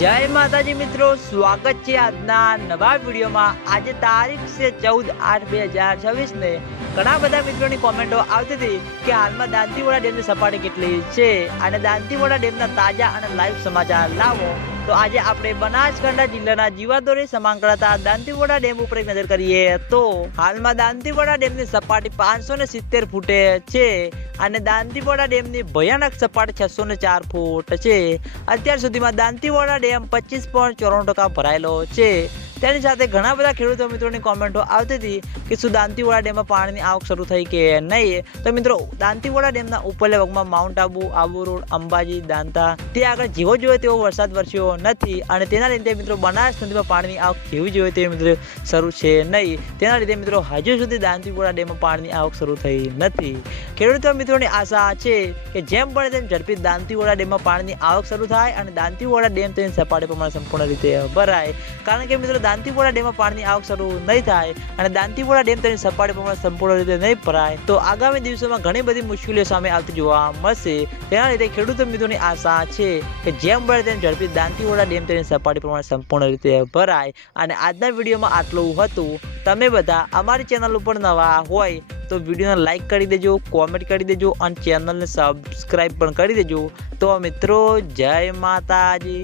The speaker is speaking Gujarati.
जय माताजी मित्रों, स्वागत है આજના નવા વિડીયોમાં। આજે તારીખ છે 14/8/2026 ને ઘણા બધા મિત્રોની કોમેન્ટો આવતી હતી કે હાલમાં દાંતીવાડા ડેમની સપાટી કેટલી છે અને દાંતીવાડા ડેમના તાજા અને લાઈવ સમાચાર લાવો। તો આજે આપણે બનાસકાંઠા જિલ્લાના જીવાદોરી સમાંકળાતા દાંતીવાડા ડેમ ઉપર એક નજર કરીએ તો હાલમાં દાંતીવાડા ડેમની સપાટી 570 ફૂટે છે અને દાંતીવાડા ડેમની ભયાનક સપાટી 604 ફૂટ છે। અત્યાર સુધીમાં દાંતીવાડા ડેમ 25.94% ભરાયેલો છે। તેની સાથે ઘણા બધા ખેડૂતો મિત્રોની કોમેન્ટો આવતી હતી કે શું દાંતીવાડા ડેમમાં પાણીની આવક શરૂ થઈ કે નહીં। તો મિત્રો દાંતીવાડા ડેમના ઉપરલા ભાગમાં માઉન્ટ આબુ, આબુ રોડ, અંબાજી, દાંતા તે આગળ જેવો જોઈએ તેવો વરસાદ વરસ્યો નથી અને તેના લીધે મિત્રો બનાસ નદીમાં પાણીની આવક જેવી જોઈએ તેવી મિત્રો શરૂ છે નહીં। તેના લીધે મિત્રો હજુ સુધી દાંતીવાડા ડેમમાં પાણીની આવક શરૂ થઈ નથી। ખેડૂતો મિત્રોની આશા છે કે જેમ બને તેમ ઝડપી દાંતીવાડા ડેમમાં પાણીની આવક શરૂ થાય અને દાંતીવાડા ડેમ તેની સપાટી પ્રમાણે સંપૂર્ણ રીતે ભરાય। કારણ કે મિત્રો દાંતીવાડા ડેમમાં પાણીની આવક શરૂ નહીં થાય અને દાંતીવાડા ડેમ તેની સપાટી પ્રમાણે સંપૂર્ણ રીતે નહીં ભરાય તો આગામી દિવસોમાં ઘણી બધી મુશ્કેલીઓ સામે આવતી જોવા મળશે। તેના લીધે ખેડૂતો મિત્રોની આશા છે કે જેમ બને તેમ ઝડપી દાંતીવાડા ડેમ તેની સપાટી પ્રમાણે સંપૂર્ણ રીતે ભરાય। અને આજના વિડીયોમાં આટલું હતું। તમે બધા અમારી ચેનલ ઉપર નવા હોય તો વિડીયોને લાઈક કરી દેજો, કોમેન્ટ કરી દેજો અને ચેનલને સબસ્ક્રાઈબ પણ કરી દેજો। તો મિત્રો જય માતાજી।